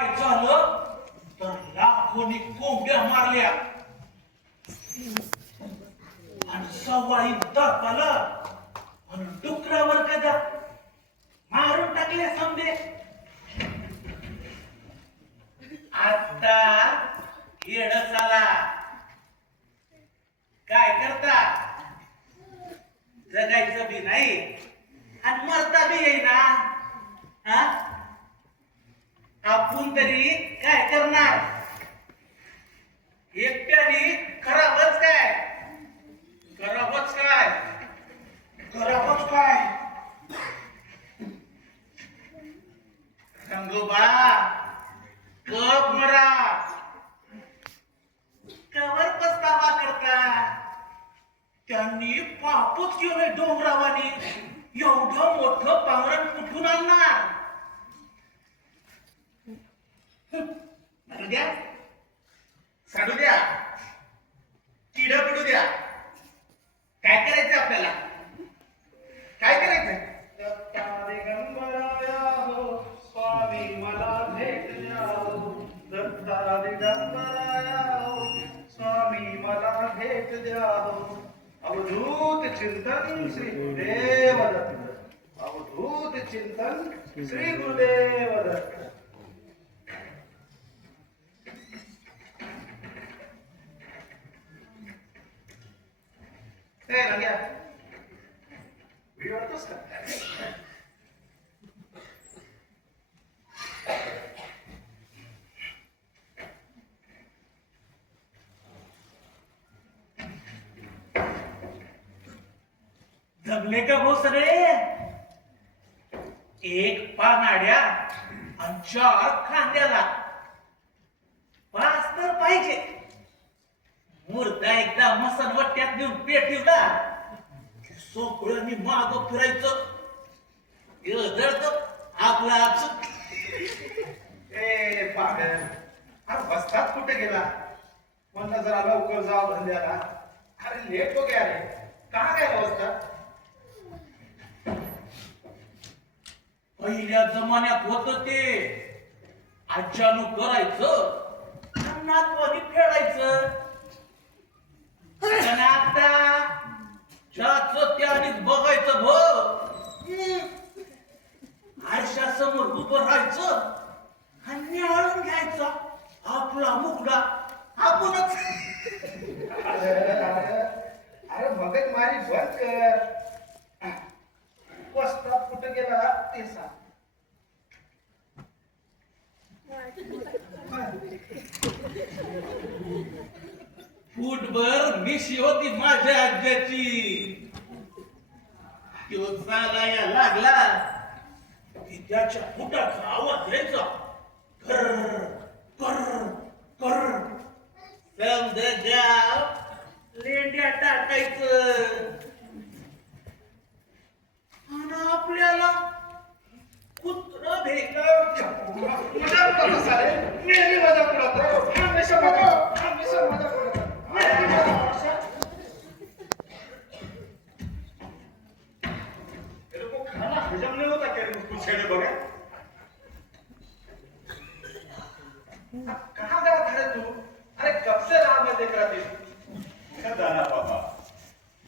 काय झालं तर लाखोनी कोंबड्या मारल्या आणि सवाई दापाला आणि डुकरावर कदा मारून टाकले समजे. आता येडसाला काय करता, जगायचं बी नाही आणि मरता बी येईना. हा, आपण तरी काय करणार, एकट्याने खराबच काय खराबच काय खराबच काय. रंगोबा कप मरा, कवर पस्तावा करता. त्यांनी पापच केलंय डोंगरावानी. एवढं मोठं पांघरण कुठून आणणार. द्या साडू द्या, चिड पडू द्या. काय करायचं आपल्याला, काय करायचं. दिगंबराया हो स्वामी मला भेट द्या हो. दत्ता दिगंबराया हो स्वामी मला भेट द्या हो. अवधूत चिंतन श्री गुरुदेव दत्त. अवधूत चिंतन श्री गुरुदेव दत्त. रंग्या व्हिडिओ वाटतोस का. जगले का भाऊ सगळे. एक पानाड्या आणि 4 खांद्याला 5 तर पाहिजे. मुर्दा एकदा मसनवट्यात नेऊन पेटवला की सोपळ्यानी माग फिरायचं. जळत आपला आपसूक. ए पागल, अरे बसतात कुठे गेला. म्हणलं जरा लवकर जाऊ धंद्याला. अरे लेट हो गया रे. कहा गेला बसतात. पहिल्या जमान्यात होत ते आज्यानु करायचं, नातवानी फेडायचं. आणि आता ज्याचं त्यानेच बघायचं भो. आरशा समोर उभं राहायचं आणि निहाळून घ्यायचा आपला मुगडा आपणच. अरे मगज मारी बंद कर. बसतात कुठे गेला ते सांग. फूटभर मिशी होती माझ्या आज्याची. तो चालाया लागला की त्याच्या फुटाचा आवाज यायचा. कर कर कर. समजा गाव लेंड्या टाकायचं आणि आपल्याला कुत्र भेटायचं. मजा करतो सारे. मेरी मजा करतो. हमेशा मजा करतो. मेरी मजा करतो. तेरे को खाना हजम नहीं होता क्या रे. कुछ छेड़े बगैर. कहाँ गया था रे तू. अरे कब से राह में देख रहा थी. दाना बाबा,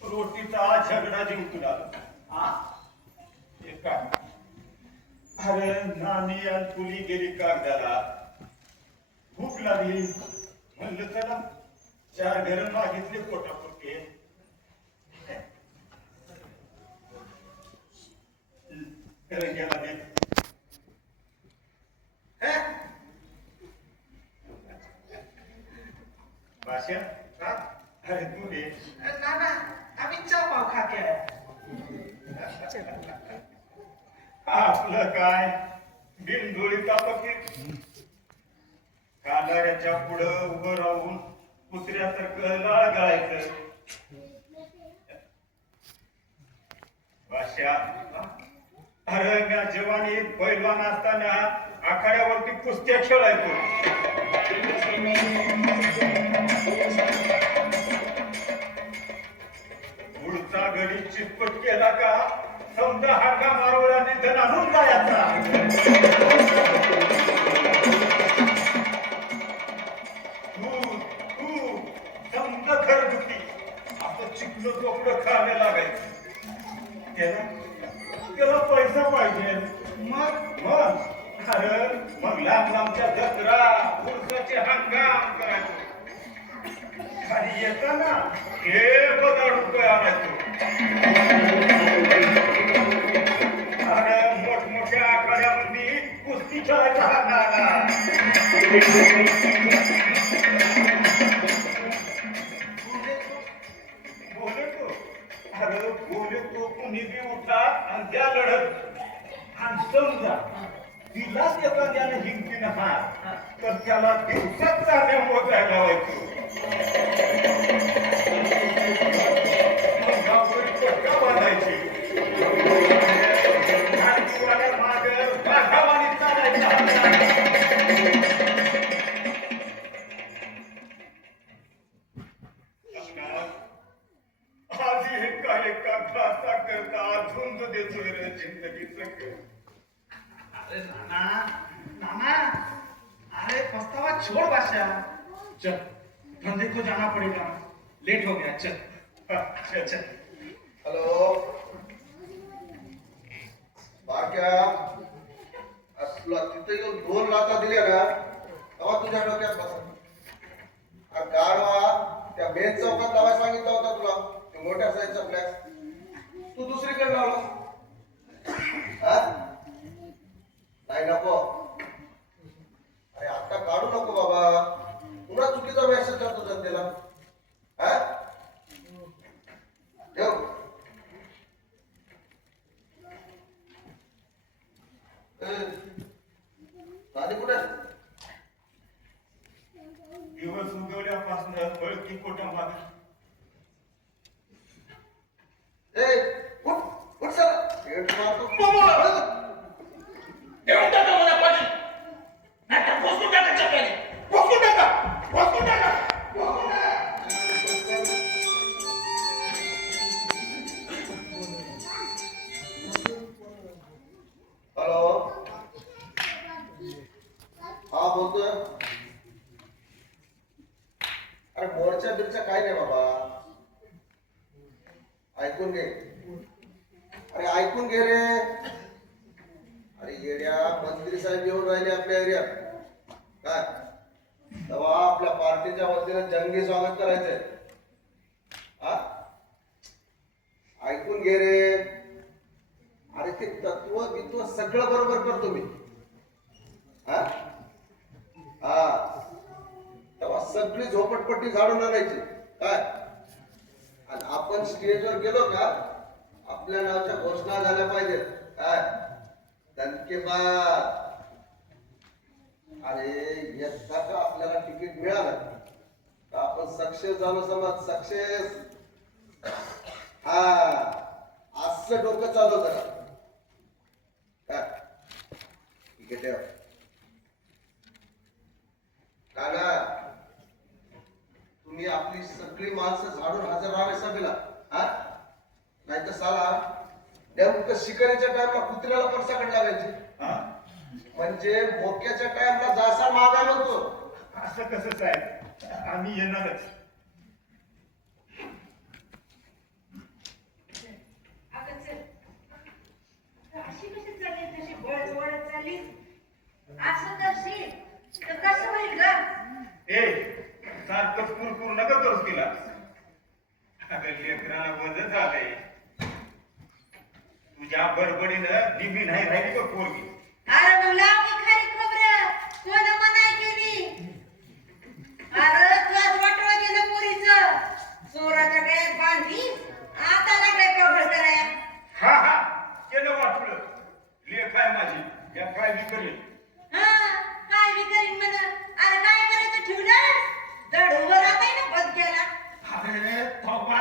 रोटीचा झगडा जिंकून आलो. हाँ हे काय, अरे नानी आणि तुली गेली कागदाला. भूक लागली म्हणलं चला 4 घर मागितले पोटापुरते. रंग्याला दे. भाषा, अरे तू दे. ना ना आम्ही चहा पाव खा के आए. आपलं काय बिनधुळीचा पकीट. कांदाड्याच्या पुढं उभं राहून कुत्र्यासारखं लागायचं. भाषा, अरे मी जवानीत पैलवान असताना आखाड्यावरती कुस्त्या खेळायचो. पुढचा गडी चितपट केला का समजा हाडका मारवला आणि धन आणून जायचा. लांब लांबच्या जत्रा उरसाचे हंगाम करायचो आणि येताना हे ₹1000 आणायचो आणि मोठमोठ्या आखाड्यामध्ये कुस्ती खेळायचा हा नाना बोले तो अरे बोले तो कुणी बी उठा आणि त्या लढत आणि समजा तिलाच एखाद्याने हिंमतीनं हात तर त्याला दिवसात चांगल्या मोजायला लावायचो मग गावकरी पटका बांधायचे आणि माग गाठावानी चालायचा आज एका एका घासा करता झुंज देतोय रे जिंदगीचं अरे नाना नाना अरे पछतावा छोड़ बादशाह चल धंधे को जाना पड़ेगा लेट हो गया चल चल हॅलो बाक्या तुला तिथे येऊन 2 लाथा दिल्या ना तेव्हा तुझ्या डोक्यात बसत गाडवा त्या मेन चौकात लावायला सांगितलं होता तुला ते मोठ्या साईजचा फ्लॅक्स तू दुसरीकडे लावला नाही नको अरे आता काढू नको बाबा पुन्हा चुकीचा मेसेज करतो जनतेला ठेव गाडी कुठे दिवस उगवल्यापासून बळकी कोटा माग कुठ सर मारतो देऊन टाका मला पाणी नाही तर भोसून टाका चप्याने भोसून टाका भोसून टाका हॅलो हा बोलतोय अरे मोर्चा बिरचा काय नाही बाबा ऐकून घे अरे ऐकून घे रे अरे येड्या मंत्री साहेब येऊन राहिले आपल्या एरियात काय तेव्हा आपल्या पार्टीच्या वतीनं जंगी स्वागत करायचंय हा ऐकून घे रे अरे ते तत्व बित्व सगळं बरोबर करतो मी हा तेव्हा सगळी झोपटपट्टी झाडून आणायची काय आणि आपण स्टेजवर गेलो का आपल्या नावाच्या घोषणा झाल्या पाहिजेत काय दणकेबाज अरे एकदा का आपल्याला तिकीट मिळालं तर आपण सक्सेस झालो समज सक्सेस असं डोकं चालू करा काय ठीक आहे ठेव काका तुम्ही आपली सगळी माणसं झाडून हजर राहावे सभेला नाही तर साला नेमकं शिकारीच्या टाइमला कुत्र्याला परसाकड लागायची म्हणजे मोक्याच्या टाइमला जासा मागा म्हणतो असं कसं साहेब आम्ही येणारच अशी कशी चालली तशी बळच वळत चालली असं करशील तर कसं होईल ग ए सारखं कुरकुर नका करूस तिला अगं लेकराला वजन झालंय तुझ्या बडबडीनं दिबी नाही राहिली का पोरगी अरे मग लाव की खरी खबर कोण मनाई केली अरे तुझं वाटोळं केलं पोरीचं चोराच्या गळ्यात बांधली आता लागलाय प्रबळ कराया हा केलं वाटलं लेख आहे माझी या काय बी करेल काय बी करीन म्हण अरे काय करायचं ठेवलं दड उभं राहताय ना बद गेला अरे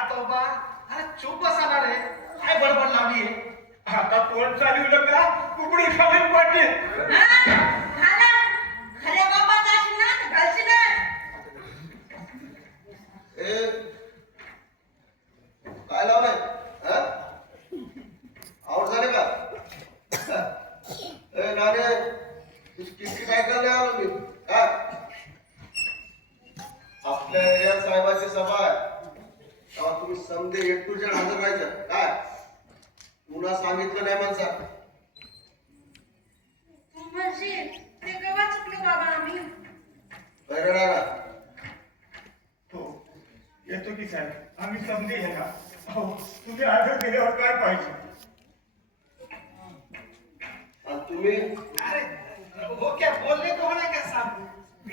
तोबा अरे चुप बसा रे काय बडबड लावली आहे आता तोंड चालवलं का कुकडी खाली पाटील खऱ्या बापाचा असेल ना तर घालशीलच काय लावलंय आउट झाले का नारे किती काय करायला आलो मी काय आपल्या एरियात साहेबाची सभा आहे तेव्हा तुम्ही समजे एकटूच्या हजर राहायचं काय तुला सांगितलं नाही माणसा तू म्हणशील ते गव्हाचं रडायला. हो येतो की साहेब आम्ही समजे येणार. अहो तुम्ही ऑर्डर दिल्यावर काय पाहिजे? आणि तुम्ही अरे वो क्या बोलने को होना क्या साहब,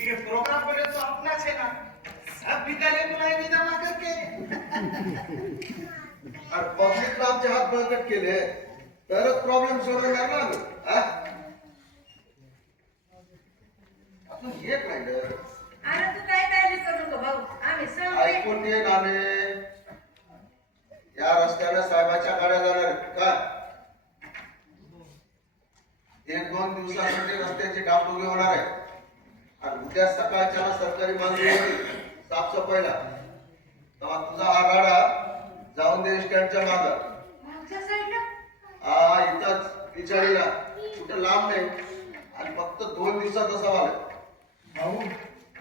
ये प्रोग्राम बोले तो अपना है ना, सब बिकाले बुलाएंगे जमा करके. आणि पब्लिकला आमचे हात बळकट केले तरच प्रॉब्लेम सोडवणार ना आम्ही. हा? अजून एक राहिलं. अरे तू काय काळजी करू नको भाऊ, आम्ही समजे. ऐकून घे नामे, या रस्त्याने साहेबाच्या गाड्या जाणार आहेत का? 1-2 दिवसासाठी रस्त्याची डागडुगी होणार आहे. आणि उद्या सकाळच्या सरकारी मागणी होती साफसफाईला, तेव्हा तुझा हा गाडा जाऊन दे स्टँडच्या मागं. मागच्या साईडला हा इथंच बिचारीला, कुठं लांब नाही. आणि फक्त 2 दिवसात असा वाला. भाऊ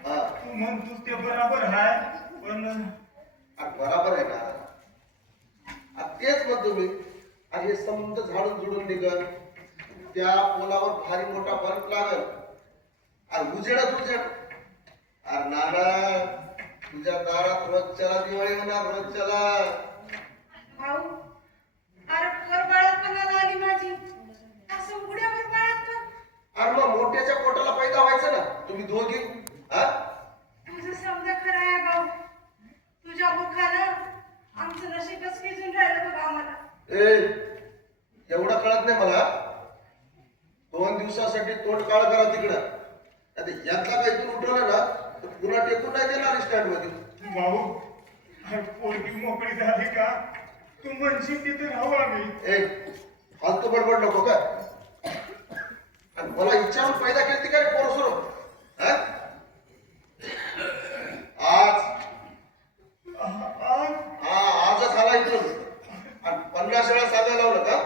हा तू म्हणतोस ते बरोबर आहे पण आणि बराबर आहे ना. आणि तेच म्हणतो मी. आणि हे समज झाडून झुडून निघल, त्या पोलावर भारी मोठा बल्ब लागल आणि उजेडच उजेड. अरे नाना, तुझ्या दारात रोजच्याला दिवाळी होणार, रोजच्याला. भाऊ, अरे पोर बाळात आली माझी, असं उघड्यावर बाळात. अरे मग मोठ्याच्या पोटाला पैदा व्हायचं ना तुम्ही दोघी. हा तुझं समजा खरं आहे भाऊ, तुझ्या मुखानं आमचं नशीबच खिजून राहिलं बघ आम्हाला. ए एवढं कळत नाही मला. 2 दिवसासाठी तोंड काळ करा तिकडं. आता यांचा काही इथून उठवलं ना तर पुन्हा टेकून नाही देणार स्टँड मध्ये. भाऊ अरे पोरगी मोकळी झाली का तू म्हणशील तिथे राहू आम्ही. ए फालतू बडबड नको का. आणि मला इच्छावून पैदा केली का रे पोर सुरू. आज आज हा आजच आला इथून आणि 50 वेळा सांगायला लावलं का